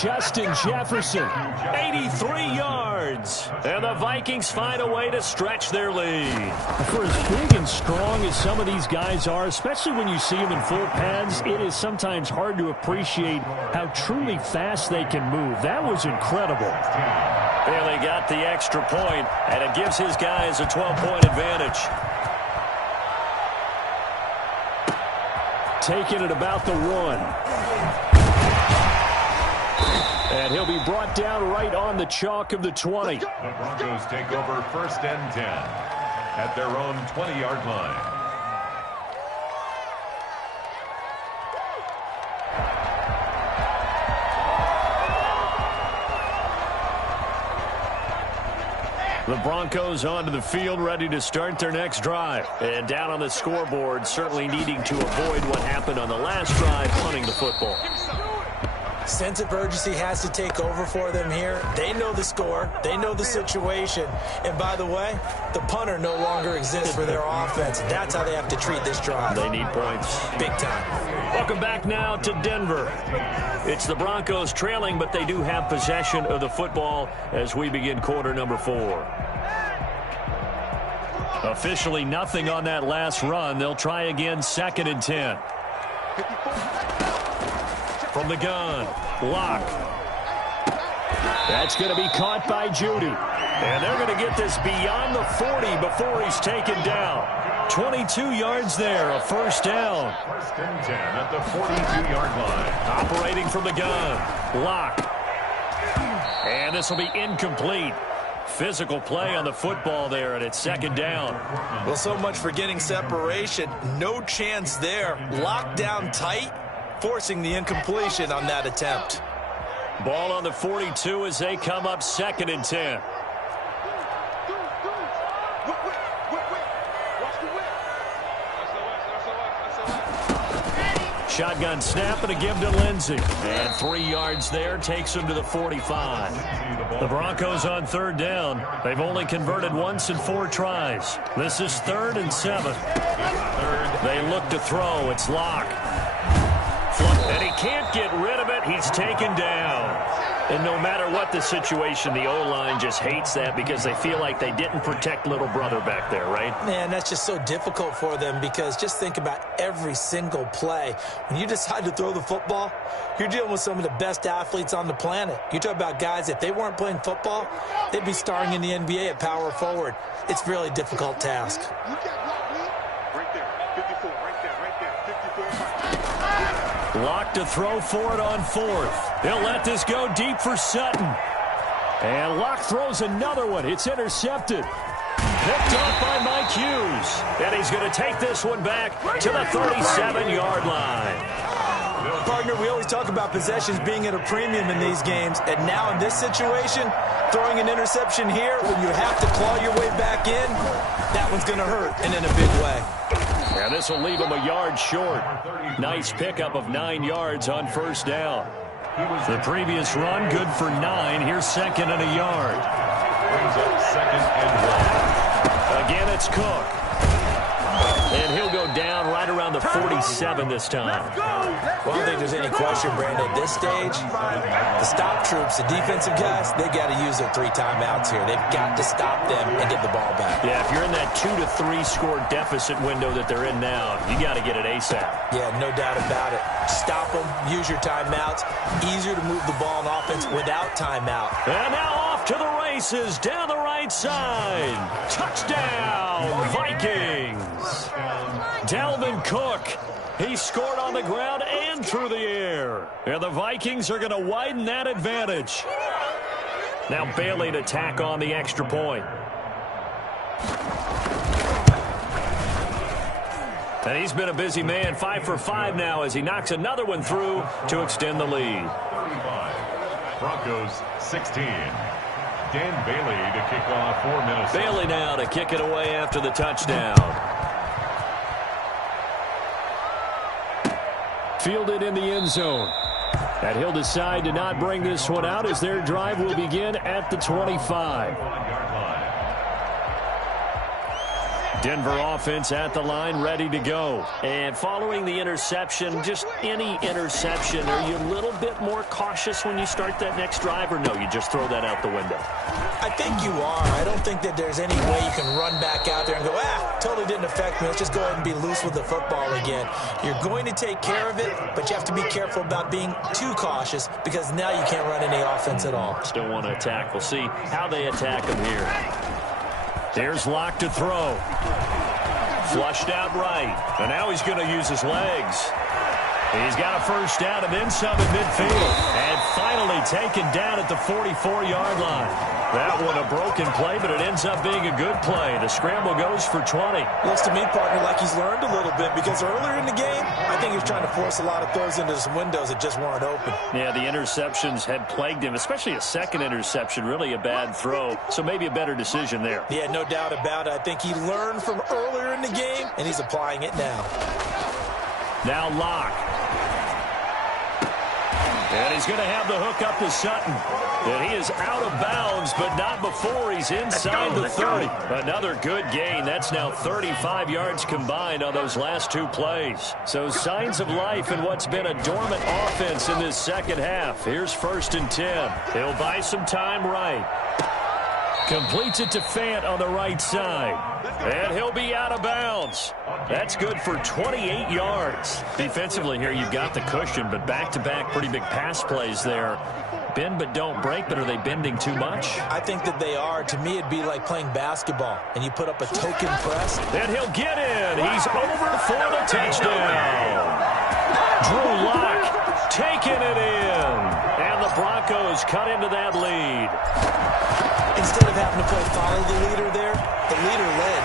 Justin Jefferson, 83 yards. And the Vikings find a way to stretch their lead. For as big and strong as some of these guys are, especially when you see them in full pads, it is sometimes hard to appreciate how truly fast they can move. That was incredible. And they got the extra point, and it gives his guys a 12-point advantage. Taking it about the 1. And he'll be brought down right on the chalk of the 20. The Broncos take over first and 10 at their own 20-yard line. The Broncos onto the field, ready to start their next drive. And down on the scoreboard, certainly needing to avoid what happened on the last drive, punting the football. Sense of urgency has to take over for them here. They know the score. They know the situation. And by the way, the punter no longer exists for their offense. That's how they have to treat this drive. They need points. Big time. Welcome back now to Denver. It's the Broncos trailing, but they do have possession of the football as we begin quarter number 4. Officially nothing on that last run. They'll try again, second and 10. From the gun, Locke. That's going to be caught by Judy. And they're going to get this beyond the 40 before he's taken down. 22 yards there, a first down. First and 10 at the 42-yard line. Operating from the gun, Locke. And this will be incomplete. Physical play on the football there, and it's second down. Well, so much for getting separation. No chance there. Locked down tight, forcing the incompletion on that attempt. Ball on the 42 as they come up second and 10. Shotgun snap and a give to Lindsey. And 3 yards there takes him to the 45. The Broncos on third down. They've only converted once in 4 tries. This is 3rd and 7. They look to throw. It's Locke. And he can't get rid of it. He's taken down. And no matter what the situation, the O-line just hates that because they feel like they didn't protect little brother back there, right? Man, that's just so difficult for them because just think about every single play. When you decide to throw the football, you're dealing with some of the best athletes on the planet. You talk about guys, if they weren't playing football, they'd be starring in the NBA at power forward. It's a really difficult task. Lock to throw for it on fourth. He'll let this go deep for Sutton. And Lock throws another one. It's intercepted. Picked off by Mike Hughes. And he's going to take this one back to the 37-yard line. Partner, we always talk about possessions being at a premium in these games. And now in this situation, throwing an interception here when you have to claw your way back in, that one's going to hurt, and in a big way. Yeah, this will leave him a yard short. Nice pickup of 9 yards on first down. The previous run, good for 9. Here's second and a yard. Brings up second and 1. Again, it's Cook. And he'll go down right around the 47 this time. Well, I don't think there's any question, Brandon, at this stage, the stop troops, the defensive guys, they got to use their 3 timeouts here. They've got to stop them and get the ball back. Yeah, if you're in that 2 to 3 score deficit window that they're in now, you got to get it ASAP. Yeah, no doubt about it. Stop them, use your timeouts. Easier to move the ball on offense without timeout. And now off to the races down the right side. Touchdown, Vikings. Dalvin Cook. He scored on the ground and through the air. And the Vikings are going to widen that advantage. Now Bailey to tack on the extra point. And he's been a busy man, 5 for 5 now as he knocks another one through to extend the lead. 35. Broncos 16. Dan Bailey to kick off for Minnesota. Bailey now to kick it away after the touchdown. Fielded in the end zone. And he'll decide to not bring this one out as their drive will begin at the 25. Denver offense at the line, ready to go. And following the interception, just any interception, are you a little bit more cautious when you start that next drive, or no, you just throw that out the window? I think you are. I don't think that there's any way you can run back out there and go, totally didn't affect me. Let's just go ahead and be loose with the football again. You're going to take care of it, but you have to be careful about being too cautious because now you can't run any offense at all. Still want to attack. We'll see how they attack him here. There's Lock to throw. Flushed out right. And now he's going to use his legs. He's got a first down and then some in midfield. And finally taken down at the 44-yard line. That one a broken play, but it ends up being a good play. The scramble goes for 20. Looks to me, partner, like he's learned a little bit because earlier in the game, I think he was trying to force a lot of throws into some windows that just weren't open. Yeah, the interceptions had plagued him, especially a second interception, really a bad throw. So maybe a better decision there. Yeah, no doubt about it. I think he learned from earlier in the game, and he's applying it now. Now Lock. And he's going to have the hook up to Sutton. And he is out of bounds, but not before he's inside the 30. Another good gain. That's now 35 yards combined on those last 2 plays. So signs of life in what's been a dormant offense in this second half. Here's 1st and 10. He'll buy some time right. Completes it to Fant on the right side. And he'll be out of bounds. That's good for 28 yards. Defensively here, you've got the cushion, but back-to-back pretty big pass plays there. Bend but don't break, but are they bending too much? I think that they are. To me, it'd be like playing basketball, and you put up a token press. And he'll get in. He's over for the touchdown. Drew Lock taking it in. And the Broncos cut into that lead. Instead of having to play follow the leader there, the leader led.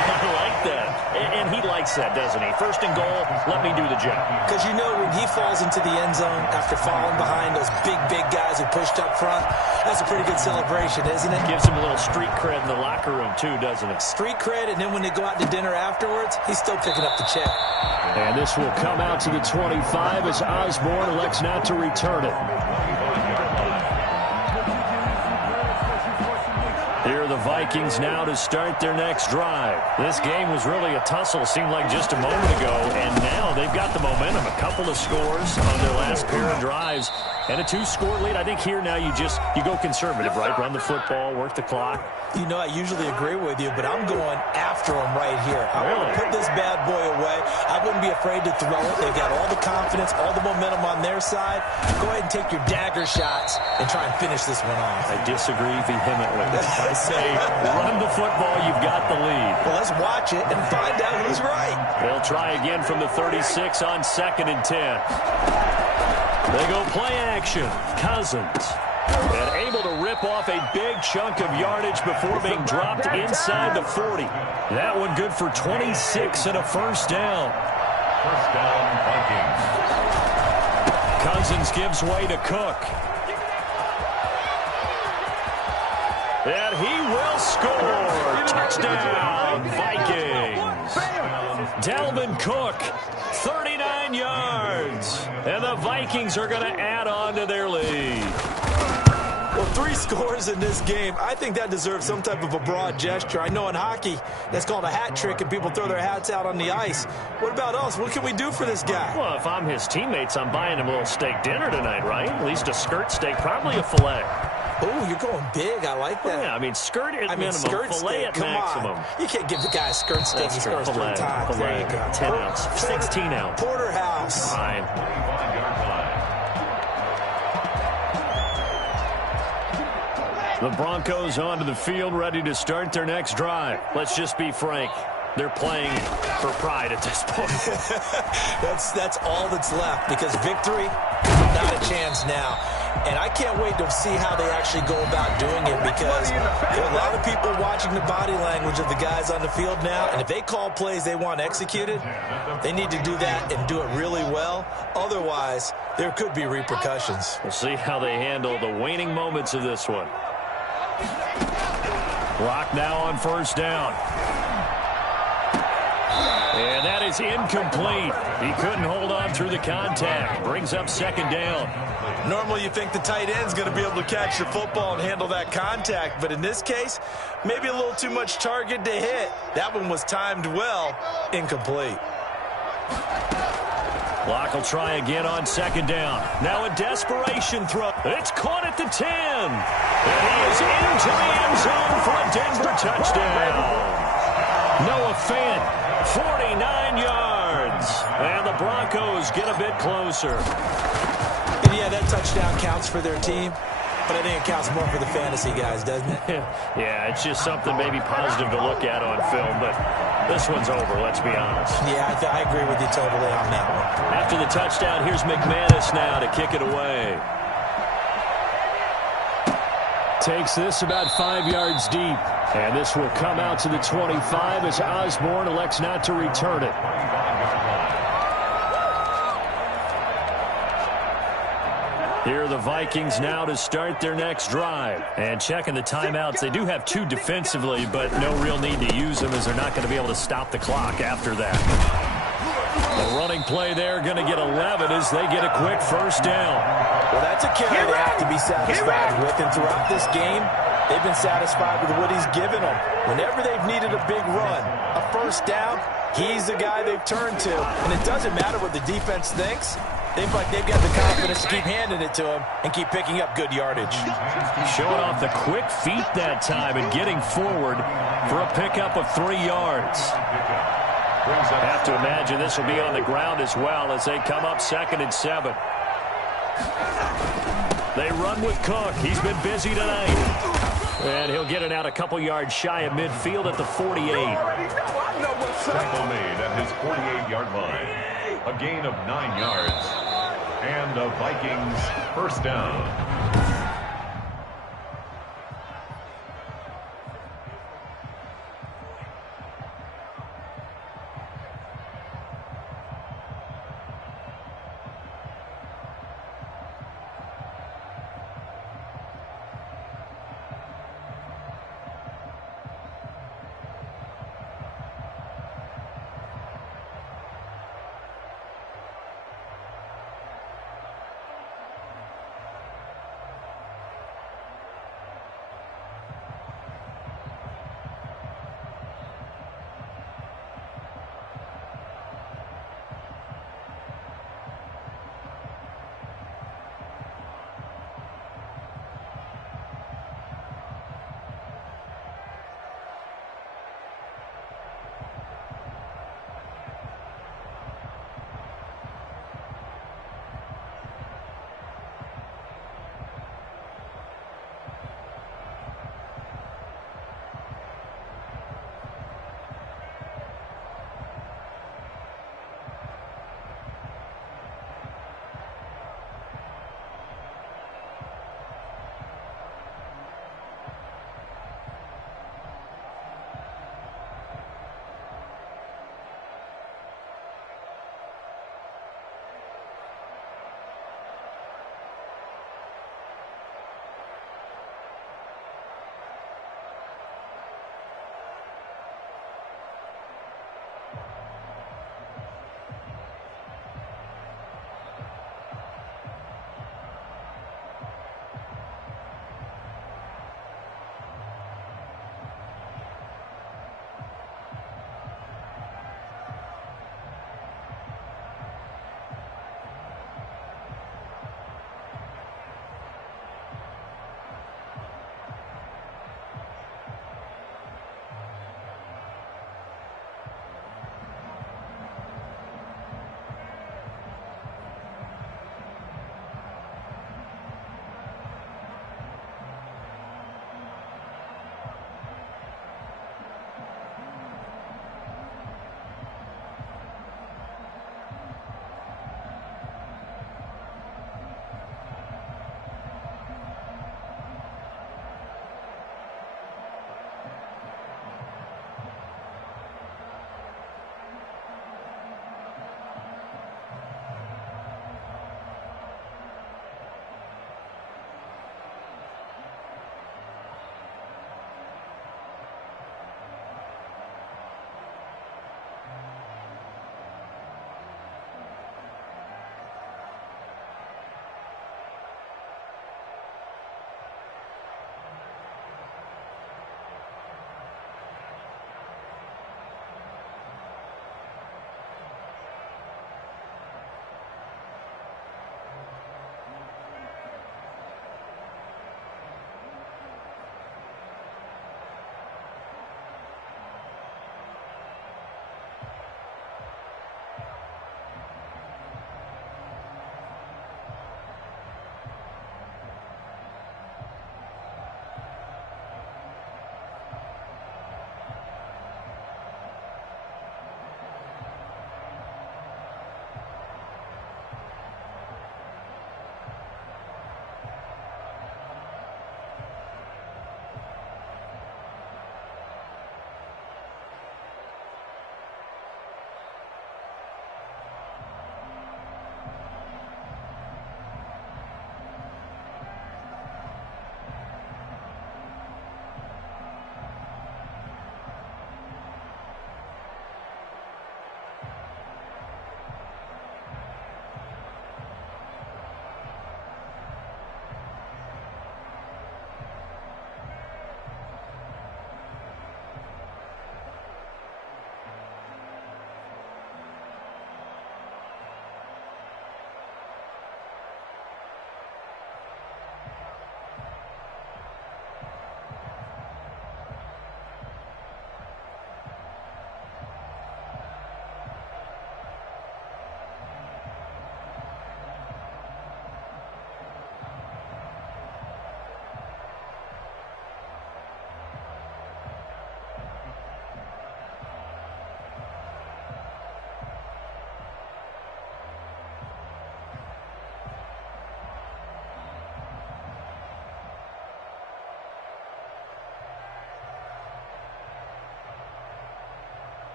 I like that. And he likes that, doesn't he? 1st and goal, let me do the job. Because you know when he falls into the end zone after falling behind those big guys who pushed up front, that's a pretty good celebration, isn't it? Gives him a little street cred in the locker room, too, doesn't it? Street cred, and then when they go out to dinner afterwards, he's still picking up the check. And this will come out to the 25 as Osborne elects not to return it. Here are the Vikings now to start their next drive. This game was really a tussle, seemed like just a moment ago, and now they've got the momentum. A couple of scores on their last pair of drives, And a 2-score lead. I think here now you go conservative, right? Run the football, work the clock. You know, I usually agree with you, but I'm going after him right here. I want to put this bad boy away. I wouldn't be afraid to throw it. They've got all the confidence, all the momentum on their side. Go ahead and take your dagger shots and try and finish this one off. I disagree vehemently. I say run the football, you've got the lead. Well, let's watch it and find out who's right. They'll try again from the 36 on 2nd and 10. They go play action. Cousins. And able to rip off a big chunk of yardage before being dropped inside the 40. That one good for 26 and a first down. First down, Vikings. Cousins gives way to Cook. And he will score. Touchdown, Vikings. Dalvin Cook, 39 yards. And the Vikings are going to add on to their lead. Well, 3 scores in this game. I think that deserves some type of a broad gesture. I know in hockey, that's called a hat trick, and people throw their hats out on the ice. What about us? What can we do for this guy? Well, if I'm his teammates, I'm buying him a little steak dinner tonight, right? At least a skirt steak, probably a filet. Oh, you're going big. I like that. Yeah, I mean, skirt at minimum, skirt filet steak. at Come maximum. On. You can't give the guy a skirt steak. That's He true. scores 3 times. There you go. 10 ounce, 16 ounce. Porterhouse. Fine. 35-yard line. The Broncos onto the field, ready to start their next drive. Let's just be frank. They're playing for pride at this point. That's all that's left, because victory, not a chance now. And I can't wait to see how they actually go about doing it, because there are a lot of people watching the body language of the guys on the field now, and if they call plays they want executed, they need to do that and do it really well. Otherwise, there could be repercussions. We'll see how they handle the waning moments of this one. Clock now on first down. And that is incomplete. He couldn't hold on through the contact. Brings up second down. Normally you think the tight end's going to be able to catch the football and handle that contact, but in this case, maybe a little too much target to hit. That one was timed well. Incomplete. Clock will try again on second down. Now a desperation throw. It's caught at the 10. And he is into the end zone for a Denver touchdown. Noah Fant, 49 yards. And the Broncos get a bit closer. And yeah, that touchdown counts for their team, but I think it counts more for the fantasy guys, doesn't it? Yeah, it's just something maybe positive to look at on film, but this one's over, let's be honest. Yeah, I agree with you totally on that one. After the touchdown, here's McManus now to kick it away. Takes this about 5 yards deep. And this will come out to the 25 as Osborne elects not to return it. Here are the Vikings now to start their next drive. And checking the timeouts, they do have 2 defensively, but no real need to use them as they're not going to be able to stop the clock after that. The running play there going to get 11 as they get a quick first down. Well, that's a carry they have to be satisfied with, and throughout this game, they've been satisfied with what he's given them. Whenever they've needed a big run, a first down, he's the guy they've turned to. And it doesn't matter what the defense thinks. They've got the confidence to keep handing it to him and keep picking up good yardage. Showing off the quick feet that time and getting forward for a pickup of 3 yards. Have to imagine this will be on the ground as well as they come up 2nd and 7. They run with Cook. He's been busy tonight. And he'll get it out a couple yards shy of midfield at the 48. Tackle made at his 48-yard line. A gain of 9 yards. And a Vikings first down.